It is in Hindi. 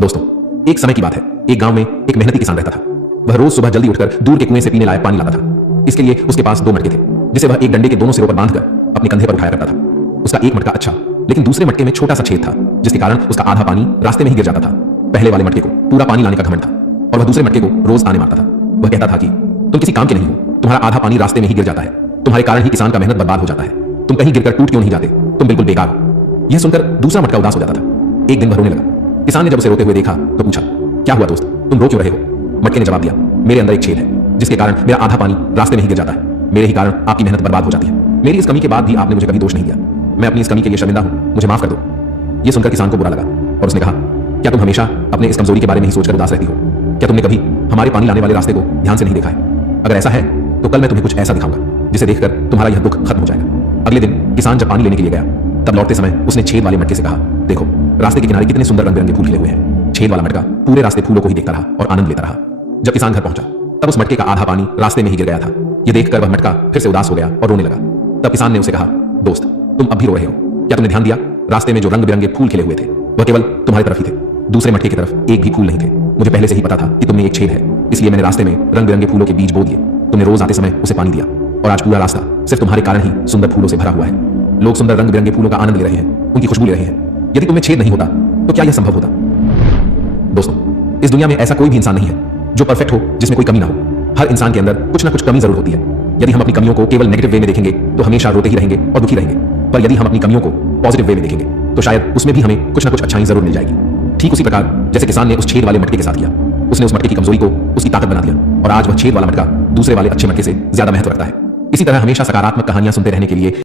दोस्तों, एक समय की बात है। एक गांव में एक मेहनती किसान रहता था। वह रोज सुबह जल्दी उठकर दूर के कुएं से पीने लायक पानी लाता था। इसके लिए उसके पास 2 मटके थे, जिसे वह एक डंडे के दोनों सिरों पर बांधकर अपने कंधे पर उठाया करता था। उसका एक मटका अच्छा, लेकिन दूसरे मटके में छोटा सा छेद था, जिसके कारण उसका आधा पानी रास्ते में ही गिर जाता था। पहले वाले मटके को पूरा पानी लाने का घमंड था और वह दूसरे मटके को रोज ताने मारता था। वह कहता था कि तुम किसी काम के नहीं हो, तुम्हारा आधा पानी रास्ते में ही गिर जाता है, तुम्हारे कारण ही किसान का मेहनत बर्बाद हो जाता है, तुम कहीं गिरकर टूट क्यों नहीं जाते, तुम बिल्कुल बेकार हो। यह सुनकर दूसरा मटका उदास हो जाता था। एक दिन वह रोने लगा। किसान ने जब उसे रोते हुए देखा तो पूछा, क्या हुआ दोस्त, तुम रो क्यों रहे हो? मटके ने जवाब दिया, मेरे अंदर एक छेद है, जिसके कारण मेरा आधा पानी रास्ते में ही गिर जाता है। मेरे ही कारण आपकी मेहनत बर्बाद हो जाती है। मेरी इस कमी के बाद भी आपने मुझे कभी दोष नहीं दिया। मैं अपनी इस कमी के लिए शर्मिंदा हूं, मुझे माफ कर दो। यह सुनकर किसान को बुरा लगा और उसने कहा, क्या तुम हमेशा अपने इस कमजोरी के बारे में ही सोचकर उदास रहती हो? क्या तुमने कभी हमारे पानी लाने वाले रास्ते को ध्यान से नहीं देखा है? अगर ऐसा है तो कल मैं तुम्हें कुछ ऐसा दिखाऊंगा जिसे देखकर तुम्हारा यह दुख खत्म हो जाएगा। अगले दिन किसान जब पानी लेने के लिए गया, तब लौटते समय उसने छेद वाले मटके से कहा, देखो रास्ते के किनारे कितने सुंदर रंग बिरंगे फूल खिले हुए हैं। छेद वाला मटका पूरे रास्ते फूलों को ही देखता रहा और आनंद लेता रहा। जब किसान घर पहुंचा, तब उस मटके का आधा पानी रास्ते में ही गिर गया था। यह देखकर वह मटका फिर से उदास हो गया और रोने लगा। तब किसान ने उसे कहा, दोस्त, तुम अब भी रो रहे हो? क्या तुमने ध्यान दिया? रास्ते में जो रंग बिरंगे फूल खिले हुए थे, वह केवल तुम्हारी तरफ ही थे। दूसरे मटके की तरफ एक भी फूल नहीं थे। मुझे पहले से ही पता था कि तुम में एक छेद है, इसलिए मैंने रास्ते में रंग बिरंगे फूलों के बीज बो दिए। तुमने रोज आते समय उसे पानी दिया और आज पूरा रास्ता सिर्फ तुम्हारे कारण ही सुंदर फूलों से भरा हुआ है। लोग सुंदर रंग बिरंगे फूलों का आनंद ले रहे हैं, उनकी खुशबू ले रहे हैं। यदि तुम्हें छेद नहीं होता तो क्या यह संभव होता? दोस्तों, इस दुनिया में ऐसा कोई भी इंसान नहीं है जो परफेक्ट हो, जिसमें कोई कमी ना हो। हर इंसान के अंदर कुछ ना कुछ कमी जरूर होती है। यदि हम अपनी कमियों को केवल नेगेटिव वे में देखेंगे तो हमेशा रोते ही रहेंगे और दुखी रहेंगे। पर यदि हम अपनी कमियों को पॉजिटिव वे में देखेंगे तो शायद उसमें भी हमें कुछ ना कुछ अच्छाई जरूर मिल जाएगी। ठीक उसी प्रकार जैसे किसान ने उस छेद वाले मटके के साथ किया, उसने उस मटके की कमजोरी को उसकी ताकत बना दिया और आज वह छेद वाला मटका दूसरे वाले अच्छे मटके से ज्यादा महत्व रखता है। इसी तरह हमेशा सकारात्मक कहानियां सुनते रहने के लिए